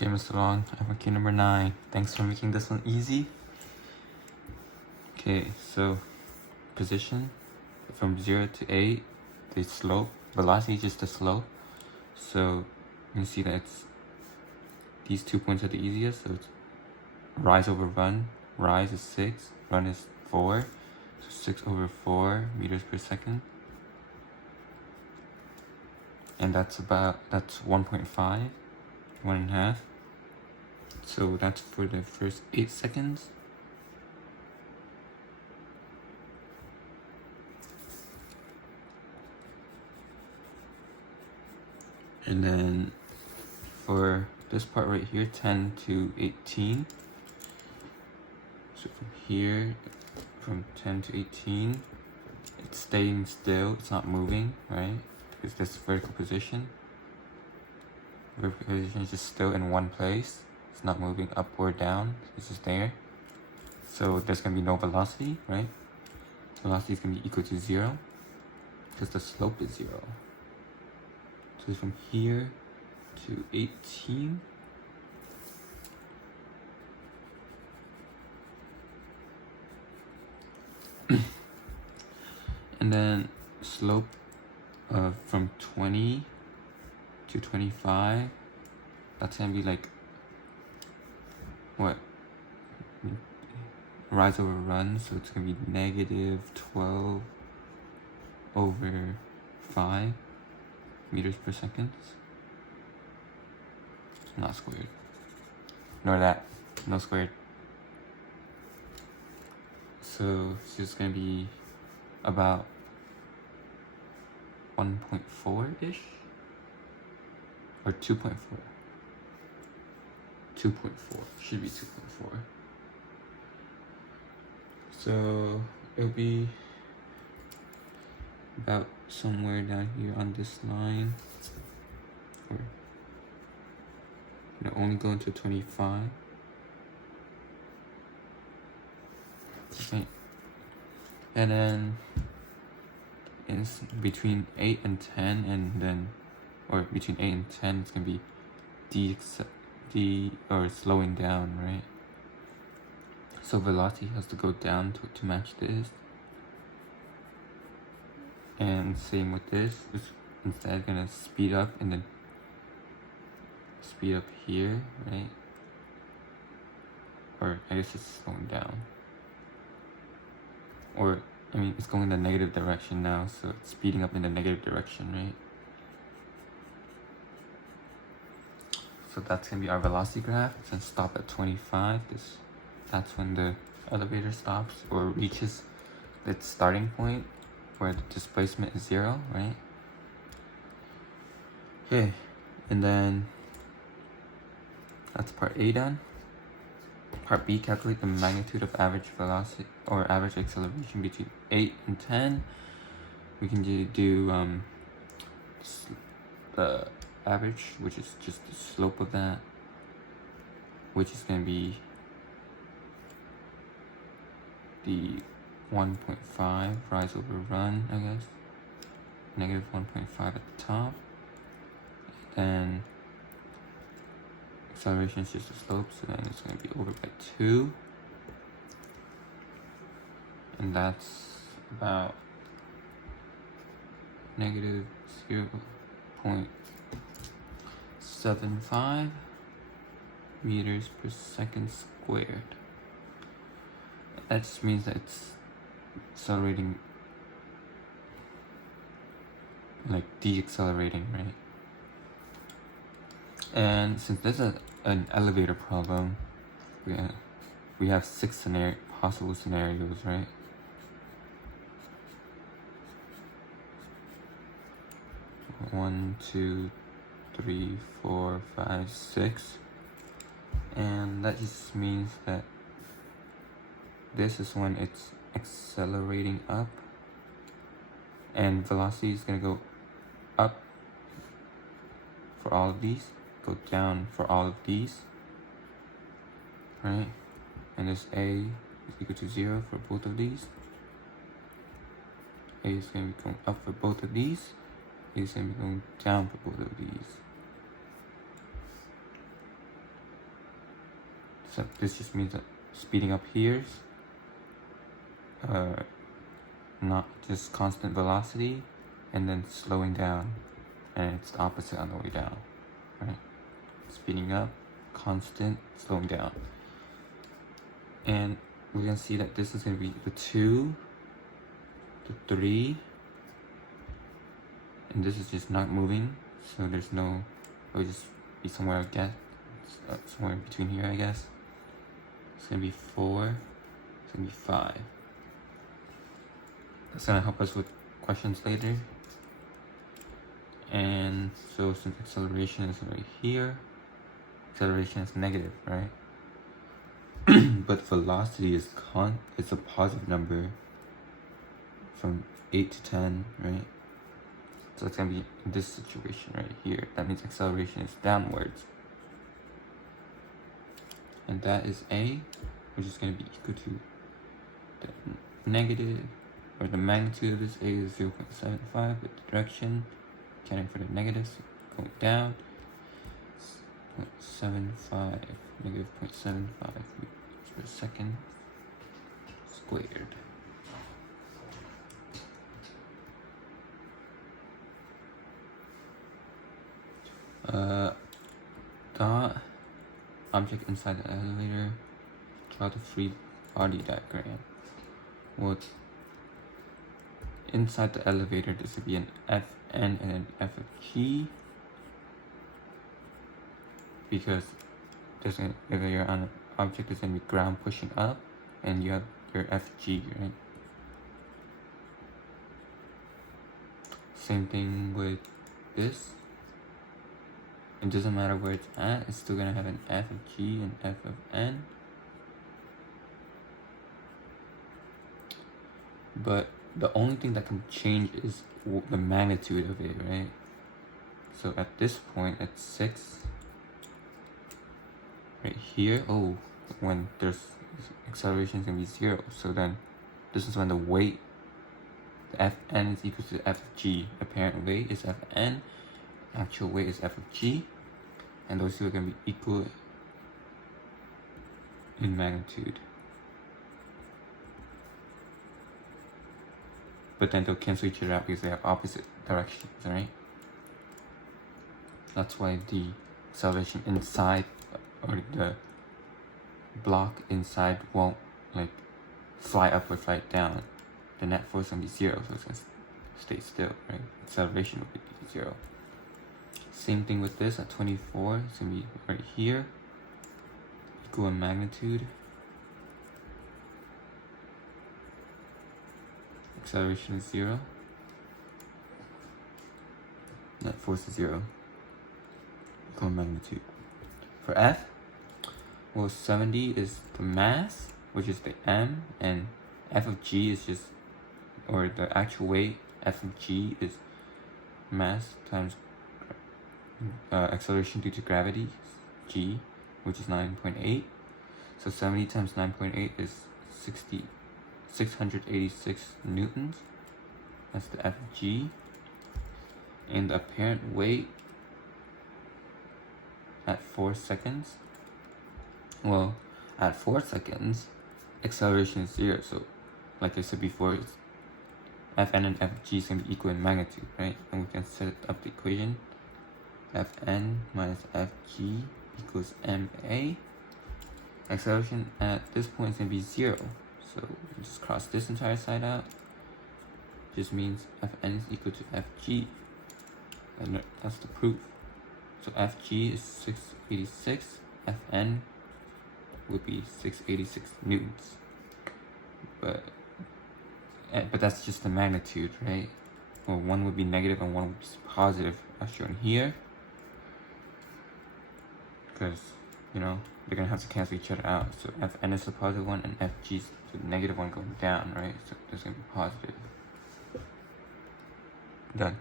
Okay, Mr. Long, FAQ number 9. Thanks for making this one easy. Okay, so position from 0 to 8, the slope, velocity is just the slope. So you can see that it's these 2 points are the easiest. So it's rise over run. Rise is 6, run is 4. So 6 over 4 meters per second. And that's 1.5, 1.5. So that's for the first 8 seconds. And then for this part right here, 10 to 18. So from here, from 10 to 18, it's staying still, it's not moving, right? Because this vertical position. Vertical position is just still in one place. It's not moving up or down, it's just there. So there's gonna be no velocity, right? Velocity is gonna be equal to 0 because the slope is 0. So from here to 18, and then slope from 20 to 25, that's gonna be like what? Rise over run, so it's gonna be negative 12 over 5 meters per second. Not squared. Nor that. No squared. So it's just gonna be about 1.4-ish? Or 2.4. 2.4. Should be 2.4. So it'll be about somewhere down here on this line. Or only go into 25. Okay. And then it's between 8 and 10, and then, or between 8 and 10, it's gonna be slowing down, right? So velocity has to go down to match this. And same with this, it's instead gonna speed up and then speed up here, right? Or I guess it's slowing down. Or, I mean, it's going in the negative direction now, so it's speeding up in the negative direction, right? So that's gonna be our velocity graph. It's gonna stop at 25. That's when the elevator stops or reaches its starting point where the displacement is 0, right? Okay, and then that's part A done. Part B, calculate the magnitude of average velocity or average acceleration between 8 and 10. We can do the average, which is just the slope of that, which is going to be the 1.5 rise over run, I guess. Negative 1.5 at the top. Then acceleration is just the slope, so then it's going to be over by 2. And that's about negative 0.75 meters per second squared. That just means that it's accelerating, like deaccelerating, right? And since this is an elevator problem, we have 6 possible scenarios, right? One, two, three, 4, 5, 6. And that just means that this is when it's accelerating up, and velocity is going to go up for all of these, go down for all of these, right? And this A is equal to 0 for both of these. A is going to be going up for both of these. A is going to be going down for both of these. So this just means that speeding up here is not just constant velocity, and then slowing down, and it's the opposite on the way down, right? Speeding up, constant, slowing down. And we're gonna see that this is gonna be the 2, the 3, and this is just not moving, so there's no, it'll just be somewhere, I guess, somewhere in between here, I guess. It's gonna be 4, it's gonna be 5. That's gonna help us with questions later. And so since acceleration is right here, acceleration is negative, right? But velocity is it's a positive number from 8 to 10, right? So it's gonna be in this situation right here. That means acceleration is downwards. And that is A, which is gonna be equal to the negative, or the magnitude of this A is 0.75 with the direction, counting for the negatives, going down, 0.75, negative 0.75 meters per second squared. Dot object inside the elevator, draw the free body diagram. Well, inside the elevator, this would be an Fn and an F of G, because if you're on an object, there's going to be ground pushing up, and you have your Fg, right? Same thing with this. It doesn't matter where it's at, it's still going to have an F of G and F of N. But the only thing that can change is the magnitude of it, right? So at this point, at 6, right here, oh, when there's acceleration is going to be 0. So then this is when the weight, the Fn is equal to F of G. Apparent weight is Fn, actual weight is F of G, and those two are going to be equal in magnitude. But then they'll cancel each other out because they have opposite directions, right? That's why the acceleration inside, or the block inside, won't like fly up or fly down. The net force is going to be 0, so it's going to stay still, right? Acceleration will be 0. Same thing with this at 24, it's going to be right here, equal in magnitude. Acceleration is 0. Net force is 0. Equal in magnitude. For F, well, 70 is the mass, which is the m, and F of G is just, or the actual weight, F of G is mass times acceleration due to gravity, G, which is 9.8. So 70 times 9.8 is 686 newtons. That's the F of G. And the apparent weight at 4 seconds. Well, at 4 seconds, acceleration is 0. So, like I said before, it's Fn and Fg is going to be equal in magnitude, right? And we can set up the equation. Fn minus Fg equals ma. Acceleration at this point is going to be 0. So just cross this entire side out. Just means Fn is equal to Fg. And that's the proof. So Fg is 686. Fn would be 686 newtons. But that's just the magnitude, right? Well, one would be negative and one would be positive, as shown here. Because, you know, they're going to have to cancel each other out. So Fn is the positive one and Fg is the negative one going down, right? So there's going to be positive. Done.